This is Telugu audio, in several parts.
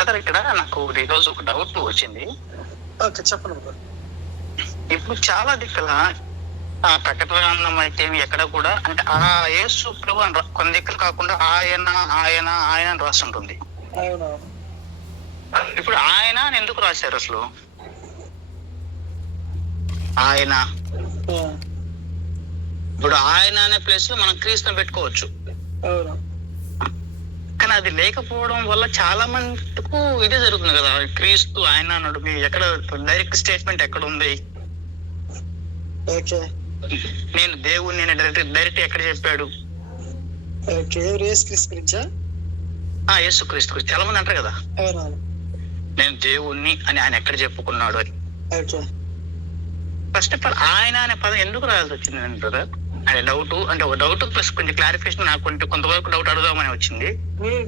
బ్రదర్ ఇక్కడ నాకు ఈరోజు ఒక డౌట్ వచ్చింది. ఓకే, చెప్పండి బ్రదర్. ఇప్పుడు చాలా దిక్కుల ప్రకటన అయితే ఎక్కడ కూడా అంటే ఆ యేసు ప్రభు అని కొన్ని దిక్కులు కాకుండా ఆయన ఆయన ఆయన అని రాస్తుంటుంది. అవునవును. ఇప్పుడు ఆయన అని ఎందుకు రాశారు అసలు? ఆయన ఇప్పుడు ఆయన అనే ప్లేస్ లో మనం క్రీస్తుని పెట్టుకోవచ్చు. అవును. కానీ అది లేకపోవడం వల్ల చాలా మందికు ఇదే జరుగుతుంది కదా, క్రీస్తు ఆయన అన్నాడు. మీ ఎక్కడ డైరెక్ట్ స్టేట్మెంట్ ఎక్కడ ఉంది? ఓకే, నేను దేవుణ్ణి డైరెక్ట్ ఎక్కడ చెప్పాడు? ఓకే, యేసుక్రీస్తు గురించా? యేసుక్రీస్తు గురించి చాలా మంది అంటారు కదా, అవునవును, నేను దేవుణ్ణి అని ఆయన ఎక్కడ చెప్పుకున్నాడు అని. ఓకే. ఫస్ట్ ఆఫ్ ఆల్ ఆయన అనే పదం ఎందుకు రాయాల్సి వచ్చింది అని బ్రదర్ అనే డౌట్, అంటే ఒక డౌట్ ప్లస్ కొంచెం క్లారిఫికేషన్, నాకు కొంతవరకు డౌట్ అడుగుదామని వచ్చింది.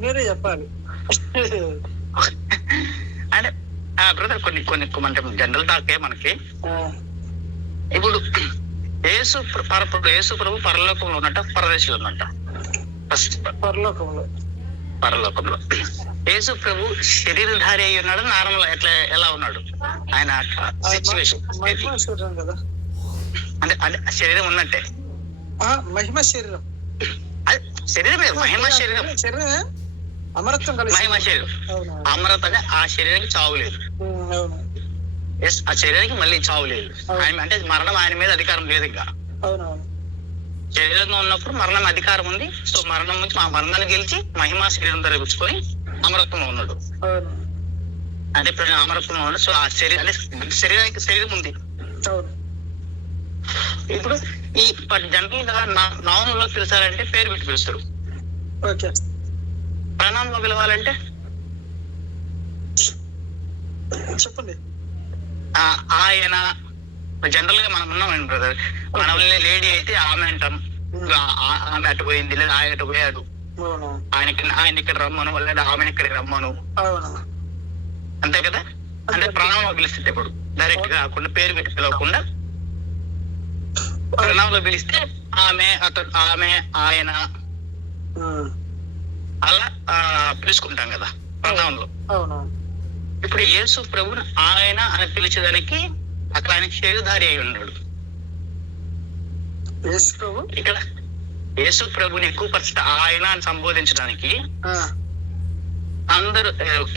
మీరే చెప్పాలి. అంటే బ్రదర్ కొన్ని కొన్ని అంటే జనరల్ టాకే మనకి. ఇప్పుడు యేసు ప్రభు పరలోకంలో ఉన్నట్ట, పరదేశంలో ఉన్నట్ట? ఫస్ట్ పరలోకంలో. పరలోకంలో యేసు ప్రభు శరీరధారి అయి ఉన్నాడు. నార్మల్ ఎలా ఉన్నాడు ఆయన సిచ్యువేషన్? కదా, అంటే అదే శరీరం ఉన్నట్టే. మహిమ శరీరం, అది శరీరమే, మహిమ శరీరం. శరీరమే అమరత్వం కలిసి మహిమ శరీరం, అమరత. అదే ఆ శరీరానికి చావు లేదు. ఆ శరీరానికి మళ్ళీ చావు లేదు. ఆయన అంటే మరణం ఆయన మీద అధికారం లేదు. ఇంకా శరీరంలో ఉన్నప్పుడు మరణం అధికారం ఉంది. సో మరణం నుంచి ఆ మరణాన్ని గెలిచి మహిమా శరీరం ధరించుకొని అమరత్వంలో ఉన్నాడు. అంటే ఇప్పుడు అమరత్వంలో ఉన్నాడు. సో ఆ శరీరం అంటే శరీరానికి శరీరం ఉంది. ఇప్పుడు ఈ జనరల్ గా నామంలో పిలిచారంటే పేరు పెట్టి పిలుస్తారు. ప్రణామంలో పిలవాలంటే చెప్పండి. ఆయన జనరల్ గా మనం ఉన్నాం బ్రదర్, మనల్ని లేడీ అయితే ఆమె అంటాం, ఆమె అటు పోయింది లేదా ఆయన అటు పోయాడు, ఆయన ఇక్కడ రమ్మను లేదా ఆమెను ఇక్కడికి రమ్మను, అంతే కదా. అంటే ప్రణామంలో పిలిస్తే ఇప్పుడు డైరెక్ట్ గా కాకుండా పేరు పెట్టి పిలవకుండా ప్రణామంలో పిలిస్తే ఆమె అతను ఆమె ఆయన అలా పిలుచుకుంటాం కదా ప్రణామంలో. ఇప్పుడు యేసు ప్రభుని ఆయన అని పిలిచేదానికి అక్కడ ఆయన శరీరధారి అయి ఉన్నాడు. ఇక్కడ యేసు ప్రభుని ఎక్కువ పరిస్థితి ఆయన అని సంబోధించడానికి అందరూ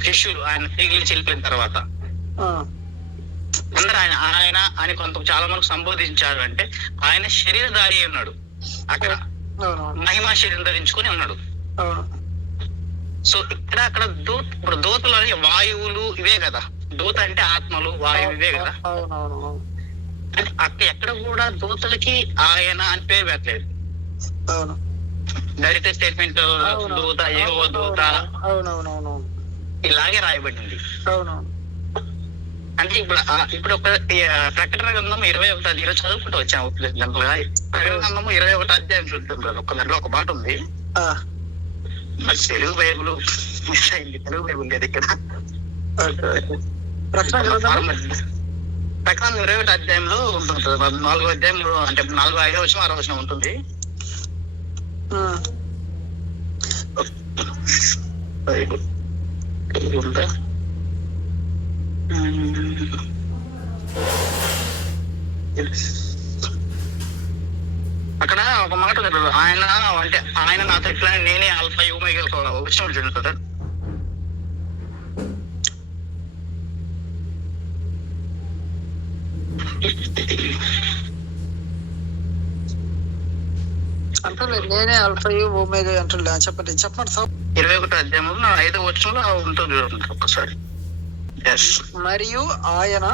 శిష్యులు ఆయన తిరిగి చెల్లిపోయిన తర్వాత అందరూ ఆయన ఆయన అని కొంత చాలా మందికి సంబోధించారు. అంటే ఆయన శరీరధారి అయి ఉన్నాడు, అక్కడ మహిమా శరీరం ధరించుకొని ఉన్నాడు. సో ఇక్కడ అక్కడ ఇప్పుడు దూతలు అని వాయువులు ఇవే కదా, దూత అంటే ఆత్మలు వాయువు ఇవే కదా. అంటే అక్కడ ఎక్కడ కూడా దూతలకి ఆయన అని పేరు పెట్టలేదు. డైరెక్ట్ స్టేట్మెంట్ దూత, ఏవో దూత ఇలాగే రాయబడింది. అంటే ఇప్పుడు ఒక ప్రకటన గ్రంథం 21 చదువుకుంటూ వచ్చాము. ప్రకటన గ్రంథము 21 అధ్యాయం చూద్దాం. ఒక దాంట్లో ఒక మాట ఉంది, తెలుగు బైబుల్ మిస్ అయింది. తెలుగు బైబుల్ లేదు ఇక్కడ. ప్రకటన 21 అధ్యాయంలో ఉంటుంది, 4వ అధ్యాయంలో అంటే 4, 5 వచనం 6 వచనం ఉంటుంది. అక్కడ ఒక మాట ఆయన అంటే ఆయన నాతో ఇట్లా నేనే ఆల్ఫా ఓమెగా వచ్చిన చూడండి. అంటే నేనే ఆల్ఫా ఓమెగా అంటున్నా. చెప్పండి 21 అధ్యాయంలో 5వ వచనంలో ఉంటుంది చూడండి ఒక్కసారి. మరియు ఆయన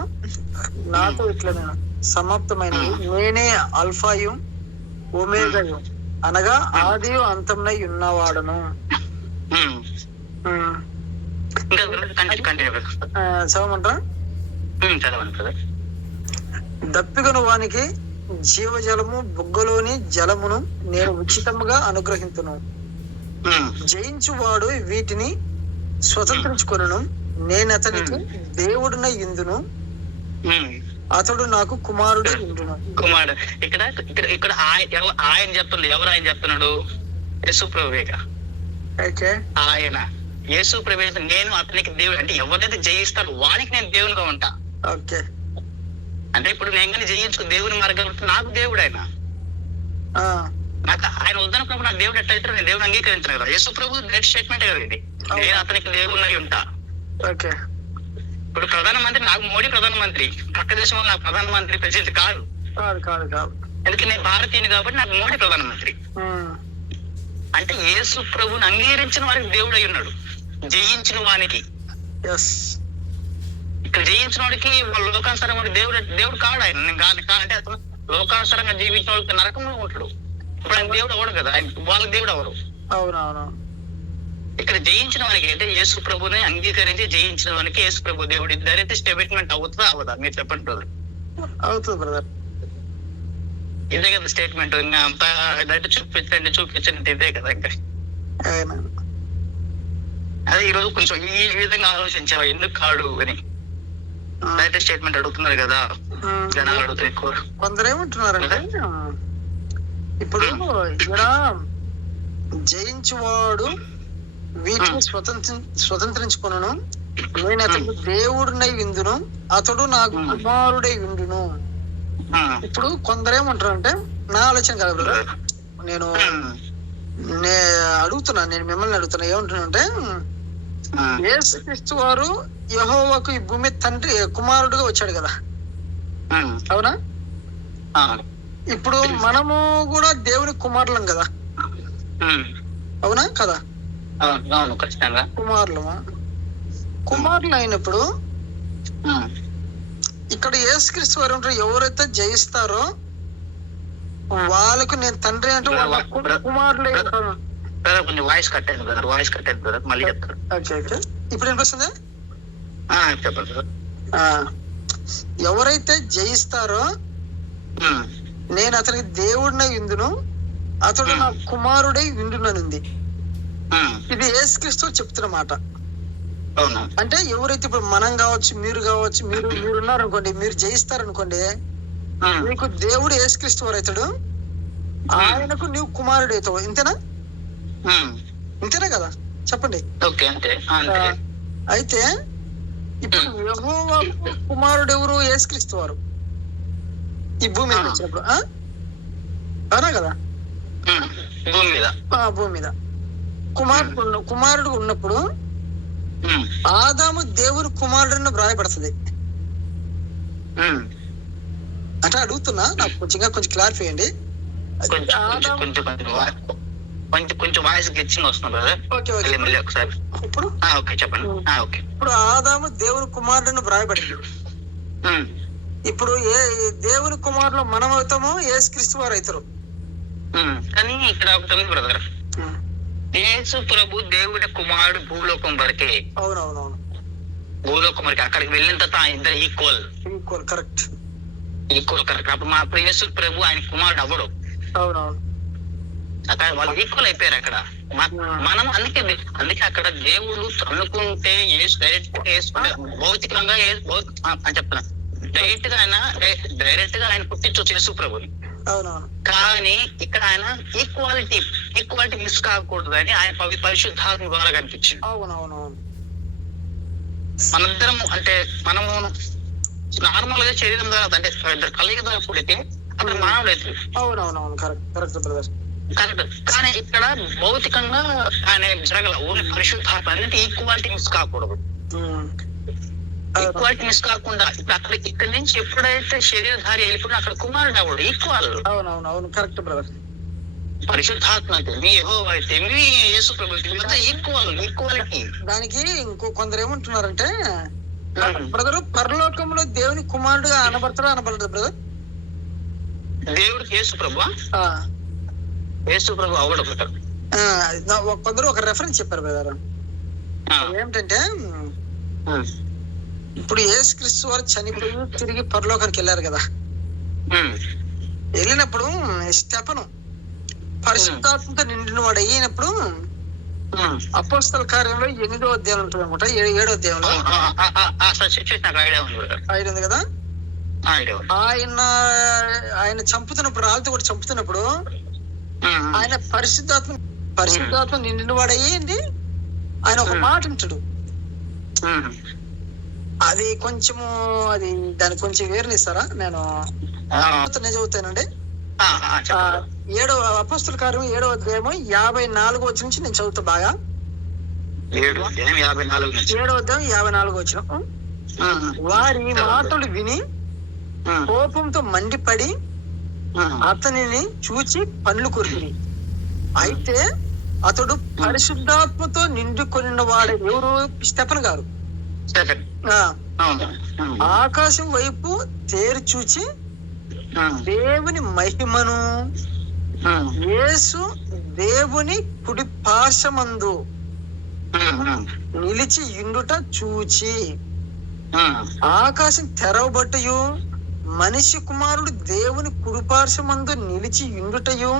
నాతో ఇట్లా సమాప్తమైనది, నేనే అల్ఫాయు ఒమేగాయు, అనగా ఆది అంతమై ఉన్నవాడును. చదవమంటారా? దప్పిగను వానికి జీవజలము బుగ్గలోని జలమును నేను ఉచితముగా అనుగ్రహించును. జయించువాడు వీటిని స్వతంత్రించుకొనును. నేను అతనికి దేవుడినై ఇందును, అతడు నాకు కుమారుడు ఇందును. కుమారుడు ఇక్కడ ఇక్కడ ఇక్కడ ఆయన చెప్తున్నాడు. ఎవరు ఆయన చెప్తున్నాడు? యేసు ప్రభువేగా. ఆయన యేసు ప్రభు నేను అతనికి దేవుడు అంటే ఎవరైతే జయిస్తాడో వానికి నేను దేవునిగా ఉంటా. ఓకే. అంటే ఇప్పుడు నేను కానీ జయించుకు దేవుని మార్గం నాకు దేవుడు ఆయన. నాకు ఆయన వద్దనుకున్నప్పుడు నాకు దేవుడు ఎట్లయితే నేను దేవుడు అంగీకరించాను కదా. యేసు ప్రభు డైరెక్ట్ స్టేట్మెంట్ కదా ఇది, నేను అతనికి దేవుడినై ఉంటా. ఓకే. ఇప్పుడు ప్రధానమంత్రి నాకు మోడీ ప్రధానమంత్రి, పక్క దేశంలో నాకు ప్రధానమంత్రి ప్రెసిడెంట్ కాదు. ఎందుకంటే నేను భారతీయుని కాబట్టి నాకు మోడీ ప్రధానమంత్రి. అంటే యేసు ప్రభుని అంగీకరించిన వారికి దేవుడు అయి ఉన్నాడు, జయించిన వానికి. ఇక్కడ జయించిన వాడికి లోకానుసారంగా దేవుడు కాడు ఆయన. నేను అంటే అతను లోకానుసారంగా జీవించిన వాళ్ళకి నరకంలో ఉంటాడు. ఇప్పుడు ఆయన దేవుడు అవడు కదా, ఆయన వాళ్ళకి దేవుడు అవరు. అవునవును. ఇక్కడ జయించిన వానికి అంటే యేసు ప్రభుని అంగీకరించి జయించిన వానికి యేసు ప్రభు దేవుడు ఇద్దరైతే స్టేట్మెంట్ అవుతుందా అవదా మీరు చెప్పండి బ్రదర్? అవుతుంది బ్రదర్. ఇదే కదా స్టేట్మెంట్. అంతా చూపించండి ఇదే కదా. ఇంకా అదే ఈరోజు కొంచెం ఈ విధంగా ఆలోచించావా ఎందుకు కాడు అని డైరెక్ట్ స్టేట్మెంట్ అడుగుతున్నారు కదా జనాలు అడుగుతారు. కొందరు ఏమంటున్నారంటే ఇప్పుడు ఇక్కడ జయించువాడు వీటిని స్వతంత్రించుకును, నేను అతడు దేవుడినై విందును, అతడు నాకు కుమారుడై విందును. ఇప్పుడు కొందరేమంటారు అంటే నా ఆలోచన కాదు బ్రదర్, నేను మిమ్మల్ని అడుగుతున్నా ఏమంటున్నానంటే యేసుక్రీస్తు వారు యెహోవాకు ఈ భూమి తండ్రి కుమారుడుగా వచ్చాడు కదా, అవునా? ఇప్పుడు మనము కూడా దేవుని కుమారులం కదా, అవునా కదా? కుమారులు అయినప్పుడు ఇక్కడ యేసుక్రీస్తు వారు ఉంటారు, ఎవరైతే జయిస్తారో వాళ్ళకు నేను తండ్రి అంటే కుమారులే. కొంచెం వాయిస్ కట్ అయింది బ్రదర్, మళ్ళీ చెప్తారు. ఇప్పుడు వినిపిస్తుందా? చెప్పండి. ఎవరైతే జయిస్తారో నేను అతనికి దేవుడినై విందును, అతడు నా కుమారుడై విందుననుంది. ఇది యేసుక్రీస్తు చెప్తున్న మాట. అంటే ఎవరైతే ఇప్పుడు మనం కావచ్చు, మీరు కావచ్చు, మీరున్నారు అనుకోండి, మీరు జయిస్తారనుకోండి, నీకు దేవుడు యేసుక్రీస్తు వారు అవుతాడు, ఆయనకు నీవు కుమారుడు అవుతావు. ఇంతేనా? ఇంతేనా కదా? చెప్పండి. అయితే ఇప్పుడు యెహోవా కుమారుడు ఎవరు? యేసుక్రీస్తు వారు ఈ భూమి మీద వచ్చినప్పుడు, అవునా కదా? భూమి మీద కుమారుడు ఉన్నప్పుడు ఆదాము దేవుని కుమారుడిని వ్రాయబడుతుంది. అంటే అడుగుతున్నా, నాకు కొంచెం క్లారిఫై చేయండి. కొంచెం వాయిస్ గిచ్చింగ్ వస్తుంది బ్రదర్. ఒకసారి ఇప్పుడు ఆదాము దేవుని కుమారుడిని వ్రాయబడింది. ఇప్పుడు దేవుని కుమారులు మనం అవుతామో యేసుక్రీస్తు వారు అవుతారు. కానీ ఇక్కడ ఒకటి ఉంది బ్రదర్, యేసు ప్రభు దేవుడి కుమారుడు భూలోకం వరకే. అవునవునవును, భూలోకం వరకే. అక్కడికి వెళ్ళిన తర్వాత ఇద్దరు ఈక్వల్. కరెక్ట్. అప్పుడు మా యేసు ప్రభు ఆయన కుమారుడు అవ్వడు. అవునవును, అక్కడ వాళ్ళు ఈక్వల్ అయిపోయారు అక్కడ. మనం అందుకే అక్కడ దేవుడు అనుకుంటే భౌతికంగా చెప్తున్నా, డైరెక్ట్ గా ఆయన పుట్టించవచ్చు యేసు ప్రభుని. కానీ ఇక్కడ ఆయన ఈక్వాలిటీ మిస్ కాకూడదు అని ఆయన పరిశుద్ధాత్మ ద్వారా కనిపించింది. మనందరం అంటే మనము నార్మల్ గా శరీరం ద్వారా అంటే కలిగ ద్వారా పుడితే అక్కడ మానవుడు కరెక్ట్. కానీ ఇక్కడ భౌతికంగా ఆయన జరగల. ఓన్లీ పరిశుద్ధాత్మ అంటే ఈక్వాలిటీ మిస్ కాకూడదు. ఈక్వాలిటీ మిస్ కాకుండా ఇప్పుడు ఇక్కడి నుంచి ఎప్పుడైతే శరీరధారి వెళ్ళిపోయినా అక్కడ కుమారుడు అవడు ఈక్వల్. అవునవును, కరెక్ట్ బ్రదర్. పరిశుద్ధాత్మ అయితే యెహోవా అయితే యేసు ప్రభువు ఈక్వాలిటీ. దానికి కొందరు ఏమంటున్నారంటే బ్రదర్, పరలోకంలో దేవుని కుమారుడుగా అనబడతాడు బ్రదర్. దేవుడికి యేసు ప్రభు అవడు బ్రదర్. కొందరు ఒక రెఫరెన్స్ చెప్పారు బ్రదర్, ఏమిటంటే ఇప్పుడు యేసుక్రీస్తు వారు చనిపోయి తిరిగి పరలోకానికి వెళ్ళారు కదా. వెళ్ళినప్పుడు స్టెఫను పరిశుద్ధాత్మతో నిండిన వాడు అయినప్పుడు అపోస్తల కార్యంలో 8వ అధ్యాయం ఉంటుంది అనమాట, 7వ అధ్యాయంలో ఉంది కదా. ఆయన చంపుతున్నప్పుడు, రాళ్ళతో కూడా చంపుతున్నప్పుడు ఆయన పరిశుద్ధాత్మ నిండిన వాడు అయ్యింది ఆయన ఒక మాట అంటాడు. అది కొంచెము దానికి కొంచెం వివరణిస్తారా? నేను చదువుతానండి. 7వ అపోస్తల కార్యం 7వ అధ్యాయము 54వ వచనం నుంచి నేను చదువుతా బాగా. 7వ అధ్యాయం 54వ వచనం. వారి మాటలు విని కోపంతో మండిపడి అతనిని చూచి పండ్లు కొరికి. అయితే అతడు పరిశుద్ధాత్మతో నిండుకొనిన వాడు ఎవరు? స్టెఫెన్ గారు. ఆకాశం వైపు తేరి చూచి దేవుని మహిమను, యేసు దేవుని కుడి పార్శ్వమందు నిలిచి ఇండుట చూచి, ఆకాశం తెరవబట్టయు మనిషి కుమారుడు దేవుని కుడి పార్శ్వమందు నిలిచి ఇండుటయు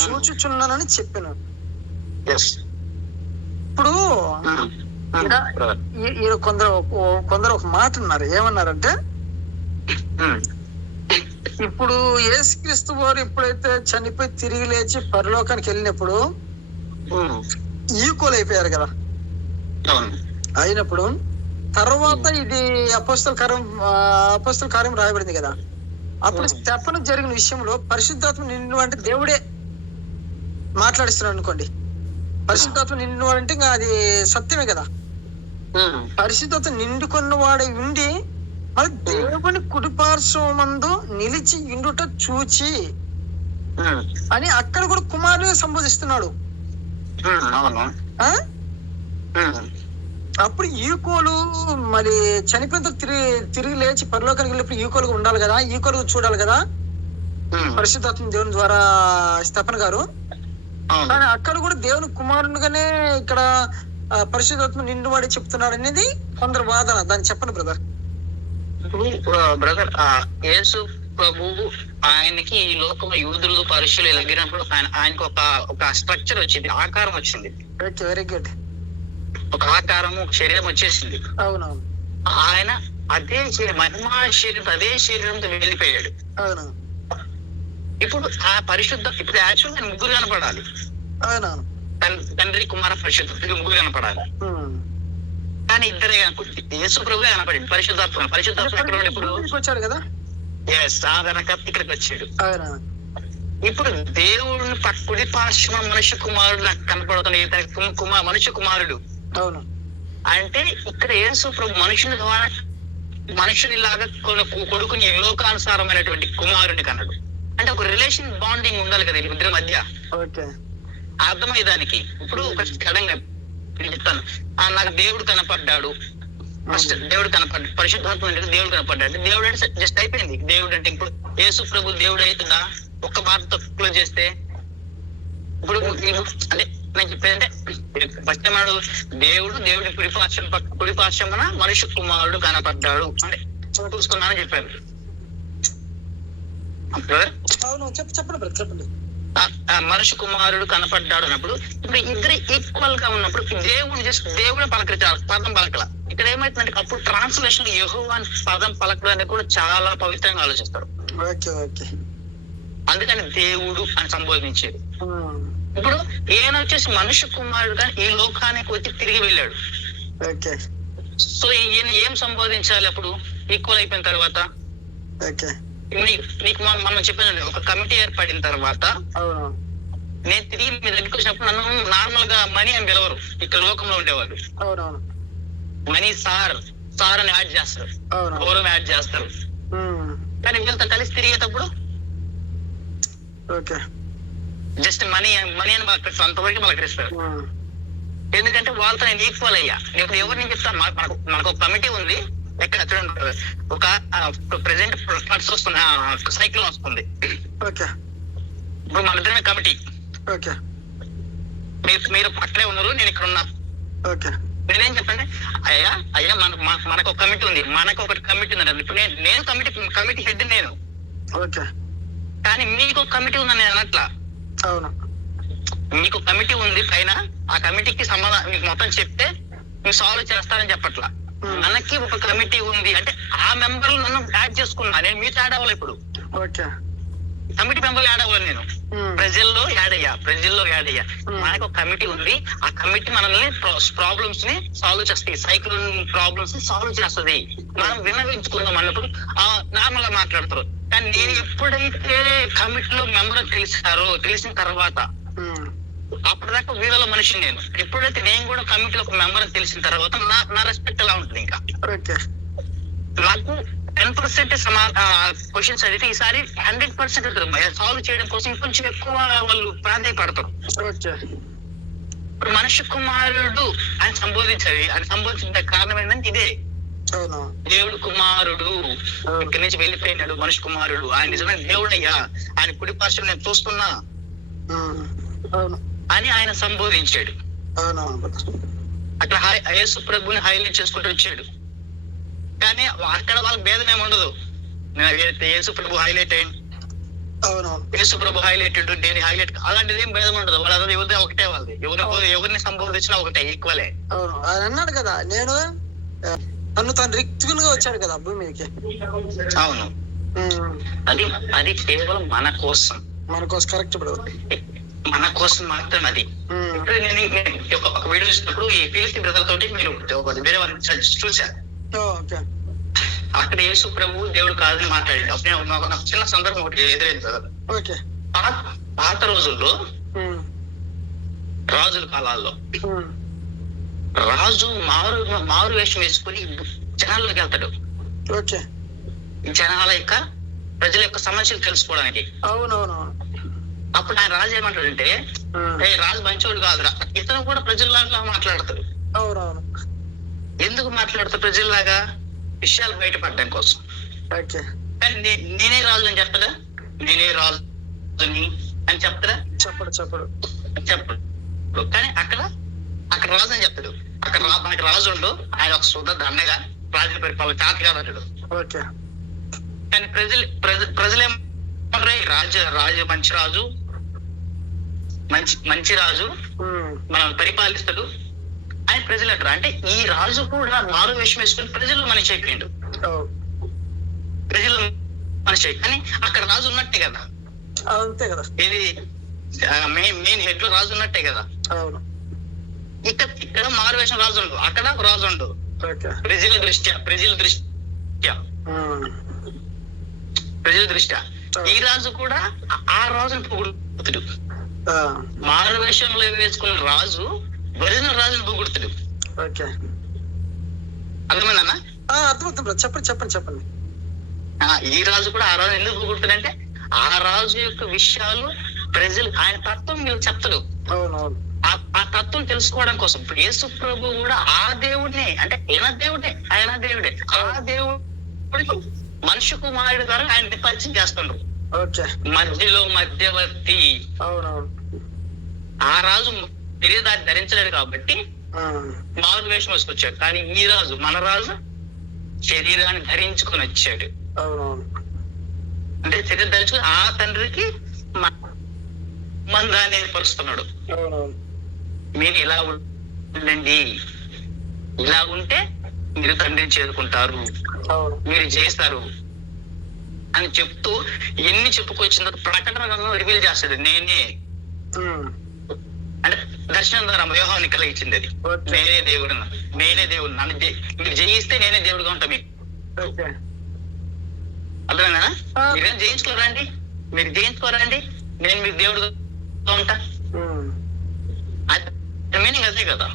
చూచుచున్నానని చెప్పాను. ఇప్పుడు కొందరు ఒక మాట అన్నారు. ఏమన్నారంటే, ఇప్పుడు యేసుక్రీస్తు వారు ఎప్పుడైతే చనిపోయి తిరిగి లేచి పరలోకానికి వెళ్ళినప్పుడు ఈక్వల్ అయిపోయారు కదా. అయినప్పుడు తర్వాత ఇది అపోస్తల కార్యం రాయబడింది కదా. అప్పుడు స్టెఫెను జరిగిన విషయంలో పరిశుద్ధాత్మ నిండు అంటే దేవుడే మాట్లాడిస్తున్నాడు అనుకోండి. పరిశుద్ధాత్మ నిండు అంటే ఇంకా అది సత్యమే కదా. పరిశుద్ధాత్మ నిండుకున్న వాడు ఉండి మరి దేవుని కుడిపార్శ్వమందు నిలిచి ఇండుట చూచి అని అక్కడ కూడా కుమారుడు సంబోధిస్తున్నాడు. అప్పుడు ఈకోలు మరి చనిపోయిన తిరిగి లేచి పరలోకానికి వెళ్ళినప్పుడు ఈకోలుగా ఉండాలి కదా, ఈకోలుగా చూడాలి కదా పరిశుద్ధాత్మ దేవుని ద్వారా స్టెఫెన్ గారు. కానీ అక్కడ కూడా దేవుని కుమారునిగానే ఇక్కడ పరిశుద్ధాత్మ నిండువాడి చెప్తున్నాడు అనేది కొందరు వాదన. దాన్ని చెప్పండి బ్రదర్. బ్రదర్, యేసు ప్రభువు ఆయనకి ఈ లోకంలో యూదులు పరుషులు ఎగిరినప్పుడు ఆయనకు ఒక స్ట్రక్చర్ వచ్చింది, ఆకారం వచ్చింది. Very good. ఒక ఆకారము, శరీరం వచ్చేసింది. అవునవును. ఆయన అదే మహిమా శరీరం, అదే శరీరంతో వెళ్ళిపోయాడు. అవును. ఇప్పుడు ఆ పరిశుద్ధ, ఇప్పుడు యాక్చువల్ ముగ్గురు కనపడాలి. అవునవును. తండ్రి కుమార పరిశుద్ధ ముగ్గురు కనపడాలి. కానీ ఇద్దరే యేసు ప్రభు కనపడింది. పరిశుద్ధాత్మ ఇప్పుడు వచ్చాడు కదా. ఇక్కడికి వచ్చాడు. ఇప్పుడు దేవుడిని కుడి పార్శ్వం మనుష్య కుమారుడు నాకు కనపడుతున్నాడు. మనుష్య కుమారుడు అవును అంటే ఇక్కడ యేసు ప్రభు మనుషుని ద్వారా మనుషునిలాగా కొడుకుని లోకానుసారమైనటువంటి కుమారుని కన్నాడు. అంటే ఒక రిలేషన్ బాండింగ్ ఉండాలి కదా ఇద్దరి మధ్య. అర్థమయ్యేదానికి ఇప్పుడు ఒక సడన్గా చెప్తాను, నాకు దేవుడు కనపడ్డాడు. ఫస్ట్ దేవుడు కనపడ్డాడు, పరిశుద్ధాత్మ అంటే దేవుడు కనపడ్డాడు. దేవుడు అంటే జస్ట్ అయిపోయింది. దేవుడు అంటే ఇప్పుడు యేసు ప్రభు దేవుడు అవుతుందా ఒక్క మాటతో క్లోజ్ చేస్తే? ఇప్పుడు అంటే నేను చెప్పేదంటే ఫస్ట్ ఏమాడు దేవుడి కుడిపార్శ్వమున మనుష్య కుమారుడు కనపడ్డాడు అంటే చూసుకున్నానని చెప్పారు. చెప్పండి. మనుష్య కుమారుడు కనపడ్డాడు అన్నప్పుడు ఇప్పుడు ఇద్దరు ఈక్వల్ గా ఉన్నప్పుడు దేవుడు పలకరించాలి, పదం పలకల. ఇక్కడ ఏమైతుందంటే అప్పుడు ట్రాన్స్లేషన్ యెహోవా పదం పలకడం అనేది కూడా చాలా పవిత్రంగా ఆలోచిస్తారు. అందుకని దేవుడు అని సంబోధించేది. ఇప్పుడు ఈయన వచ్చేసి మనుష్య కుమారుడు కానీ ఈ లోకానికి వచ్చి తిరిగి వెళ్ళాడు. సో ఈయన ఏం సంబోధించాలి అప్పుడు ఈక్వల్ అయిపోయిన తర్వాత? నీకు మనం చెప్పాను, ఒక కమిటీ ఏర్పడిన తర్వాత నేను తిరిగి మీ దగ్గరికి వచ్చినప్పుడు నన్ను నార్మల్ గా మనీ అని పిలవరు. ఇక్కడ లోకంలో ఉండేవాళ్ళు మనీ సార్ అని యాడ్ చేస్తారు, గౌరవం యాడ్ చేస్తారు. కానీ వీళ్ళతో కలిసి తిరిగేటప్పుడు జస్ట్ మనీ అని పలకరిస్తారు, అంతవరకు పలకరిస్తారు. ఎందుకంటే వాళ్ళతో నేను ఈక్వల్ అయ్యా. ఇప్పుడు ఎవరిని చెప్తాను, మనకు ఒక కమిటీ ఉంది. ఎక్కడ చూడండి, ఒక ప్రెసెంట్ ఫ్లడ్స్ వస్తుంది, సైక్లోన్ వస్తుంది. ఇప్పుడు మన ఇద్దరమే కమిటీ. మీరు అక్కడే ఉన్నారు, నేను ఇక్కడ ఉన్నా. నేనేం చెప్పండి, అయ్యా మనకు ఒక కమిటీ ఉంది, మనకు ఒకటి కమిటీ ఉందండి. ఇప్పుడు నేను కమిటీ హెడ్ నేను. కానీ మీకు ఒక కమిటీ ఉందని నేను అనట్లా. మీకు కమిటీ ఉంది పైన, ఆ కమిటీకి సంబంధం మీకు మొత్తం చెప్తే మీరు సాల్వ్ చేస్తారని చెప్పట్లా. మనకి ఒక కమిటీ ఉంది అంటే ఆ మెంబర్లు నన్ను యాడ్ చేసుకున్నా, నేను మీతో యాడ్ అవ్వాలి. ఇప్పుడు కమిటీ మెంబర్ యాడ్ అవ్వాలి. నేను ప్రజల్లో యాడ్ అయ్యా. మనకు ఒక కమిటీ ఉంది. ఆ కమిటీ మనల్ని ప్రాబ్లమ్స్ ని సాల్వ్ చేస్తాయి, సైకిల్ ప్రాబ్లమ్స్ ని సాల్వ్ చేస్తుంది. మనం విన్నవించుకుందాం అన్నప్పుడు నార్మల్ గా మాట్లాడతారు. కానీ నేను ఎప్పుడైతే కమిటీలో మెంబర్ తెలిసిన తర్వాత, అప్పటిదాకా వీళ్ళలో మనిషి నేను, ఎప్పుడైతే నేను కూడా కమిటీలో ఒక మెంబర్ తెలిసిన తర్వాత నా రెస్పెక్ట్ ఎలా ఉంటుంది. ఇంకా నాకు 10% క్వశ్చన్స్ అడిగితే ఈసారి 100% సాల్వ్ చేయడం కోసం కొంచెం ఎక్కువ వాళ్ళు ప్రాధాన్యపడతారు. ఇప్పుడు మనిషి కుమారుడు అని సంబోధించే కారణం ఏంటంటే ఇదే, దేవుడు కుమారుడు ఇక్కడి నుంచి వెళ్ళిపోయినాడు, మనిషి కుమారుడు, ఆయన నిజమైన దేవుడయ్యా, ఆయన కుడి పార్శ్వం నేను చూస్తున్నా అని ఆయన సంబోధించాడు. అట్లా యేసు ప్రభుని హైలైట్ చేసుకుంటూ వచ్చాడు. కానీ అక్కడ వాళ్ళకి భేదం ఏమి ఉండదు. యేసు ప్రభు హైలైట్ అయ్యింది, యేసు ప్రభు హైలైటెడ్, నేను హైలైట్, అలాంటిది ఏం భేదం ఉండదు. వాళ్ళ ఎవరిదే ఒకటే, వాళ్ళది ఎవరిని సంబోధించినా ఒకటే, ఈక్వలే. ఆయన అన్నాడు కదా, నేను తను రిక్తులుగా వచ్చాడు కదా భూమి మీదకి. అవును, అది కేవలం మన కోసం కరెక్ట్. ఇప్పుడు మన కోసం మాత్రం అది. నేను ఒక వీడియో చూసినప్పుడు ఈ ఫిలిస్తీన్ బ్రదర్ తోటి మీరు వేరే వాళ్ళని చూశారు. అక్కడ యేసు ప్రభు దేవుడు కాదని మాట్లాడింది. అప్పుడు నాకు చిన్న సందర్భం ఒకటి ఎదురైంది కదా. పాత రోజుల్లో, రాజుల కాలాల్లో రాజు మారు వేషం వేసుకుని జనాల్లోకి వెళ్తాడు, జనాల యొక్క ప్రజల యొక్క సమస్యలు తెలుసుకోవడానికి. అప్పుడు ఆయన రాజు ఏమంటాడంటే, రాజు మంచోడు కాదురా, ఇతను కూడా ప్రజల్లాగా మాట్లాడతాడు. ఎందుకు మాట్లాడతాడు ప్రజల్లాగా? విషయాలు బయటపడడం కోసం. కానీ నేనే రాజు అని చెప్తాడా? నేనే రాజుని అని చెప్తాడా? చెప్పడు. కానీ అక్కడ రాజు అని చెప్తాడు. అక్కడ మనకి రాజు ఉండు, ఆయన ఒక శుద్ధ దండగా రాజుల పరిపాలన చాత కాదంటాడు. కానీ ప్రజలు ఏమంటారు? రాజు మంచి రాజు మనం పరిపాలిస్తాడు ఆయన ప్రజలు అంటారు. అంటే ఈ రాజు కూడా మారు వేషం వేసుకుని ప్రజలు మనిషి అయిపోయిండు, ప్రజలు మనిషి. కానీ అక్కడ రాజు ఉన్నట్టే కదా, అంతే కదా, ఇది మెయిన్ హెడ్ లో రాజు ఉన్నట్టే కదా. ఇక్కడ మారు వేషం రాజు ఉండు, అక్కడ రాజు ఉండు. ప్రజల దృష్ట్యా ఈ రాజు కూడా ఆ రాజును పొగుడుతాడు. మారు వేషంలో వేసుకున్న రాజు ఒరిజినల్ రాజును పొగుడుతాడు. అర్థమైందన్నా? అర్థమవుతుంది. చెప్పండి. ఈ రాజు కూడా ఆ రాజు ఎందుకు పొగుడుతాడంటే, ఆ రాజు యొక్క విషయాలు ప్రజలు, ఆయన తత్వం వీళ్ళు చెప్తాడు. ఆ తత్వం తెలుసుకోవడం కోసం. ఇప్పుడు యేసు ప్రభు కూడా ఆ దేవుడినే, అంటే ఆయన దేవుడే, ఆ దేవుడికి మనిషి కుమారుడు ద్వారా ఆయన పరిచయం చేస్తుండ్రు. మధ్యలో మధ్యవర్తి. ఆ రాజు శరీరాన్ని ధరించలేడు కాబట్టి మారు వేషం వేసుకొచ్చాడు. కానీ ఈ రాజు, మన రాజు శరీరాన్ని ధరించుకొని వచ్చాడు. అంటే శరీరం ధరించుకొని ఆ తండ్రికి మందాన్ని ఏర్పరుస్తున్నాడు. మీరు ఇలా ఉండండి, ఇలా ఉంటే మీరు తండ్రిని చేరుకుంటారు, మీరు చేస్తారు అని చెప్తూ ఎన్ని చెప్పుకొచ్చిన ప్రకటన రివీల్ చేస్తాడు. నేనే అంటే దర్శనం ద్వారా వ్యూహాన్ని కలిగించింది అది. నేనే దేవుడు, నన్ను మీరు జయిస్తే నేనే దేవుడుగా ఉంటా. మీకు అర్థమైందా? మీరేం జయించుకోరండి, నేను మీకు దేవుడుగా ఉంటా. మీనింగ్ అదే కదా.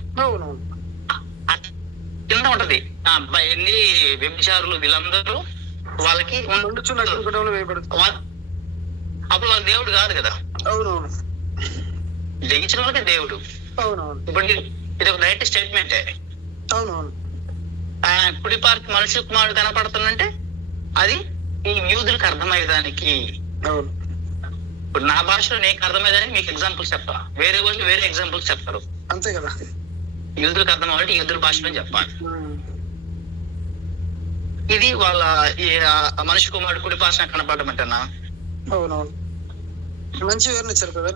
కింద ఉంటది ఎన్ని వ్యభిచారులు వీళ్ళందరూ వాళ్ళకి అప్పుడు వాళ్ళ దేవుడు కాదు కదా. జయించిన వాళ్ళకే దేవుడు. ఇప్పుడు ఇది ఒక డైరెక్ట్ స్టేట్మెంటే. కుడి పార్టీ మనిషి కుమారుడు కనపడుతుందంటే అది ఈ యూదులకు అర్థమయ్యేదానికి. ఇప్పుడు నా భాషలో నీకు అర్థమయ్యేదానికి మీకు ఎగ్జాంపుల్స్ చెప్తా, వేరే వాళ్ళు వేరే ఎగ్జాంపుల్స్ చెప్తారు, అంతే కదా. యూదులకు అర్థం అవ్వాలంటే యూదుల భాషలో చెప్పాలి. ఇది వాళ్ళ మనిషి కుమారుడు కుడి పార్శ్వం కనపడడం అంటేనా? మంచి వివరణ ఇచ్చారు కదా.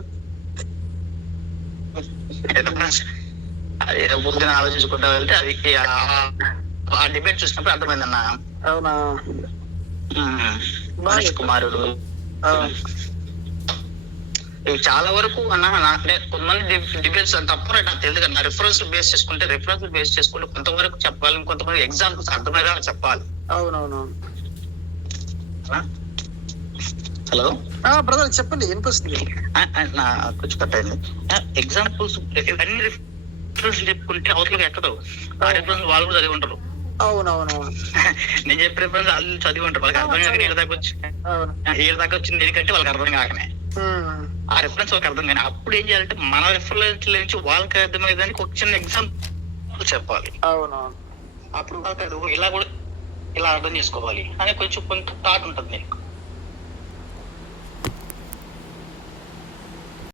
ఏదో బుద్ధిని ఆలోచించుకుంటా వెళ్తే అది ఆ డిబేట్ చూసినప్పుడు అర్థమైందన్నా. అవునా? మనిషి కుమారుడు ఇవి చాలా వరకు కొంతమంది డిబేట్స్ తప్ప నాకు తెలియదు కదా. రిఫరెన్స్ బేస్ చేసుకుంటే కొంతవరకు చెప్పాలి, కొంతమంది ఎగ్జాంపుల్స్ అర్థమయ్యేలా చెప్పాలి. అవునవునవును. హలో బ్రదర్ చెప్పండి, వినిపిస్తుంది. కొంచెం కట్ అయింది. ఎగ్జాంపుల్స్ అన్ని రిఫరెన్స్ చెప్పుకుంటే అవతలకి ఎక్కదు. ఆ రిఫరెన్స్ వాళ్ళు కూడా చదివి ఉంటారు. అవునవునవును. నేను చెప్పే రిఫరెన్స్ వాళ్ళు చదివి ఉంటారు. వాళ్ళకి అర్థం కాక ఏడు దాకా వచ్చింది దేనికంటే వాళ్ళకి అర్థం కాకనే. ఆ రిఫరెన్స్ వాళ్ళకి అర్థం కానీ అప్పుడు ఏం చేయాలంటే మన రిఫరెన్స్ నుంచి వాళ్ళకి అర్థమయ్యేదానికి ఒక చిన్న ఎగ్జాంపుల్ చెప్పాలి. అవునవును. అప్పుడు వాళ్ళకి ఇలా కూడా ఇలా అర్థం చేసుకోవాలి అని కొంచెం థాట్ ఉంటుంది.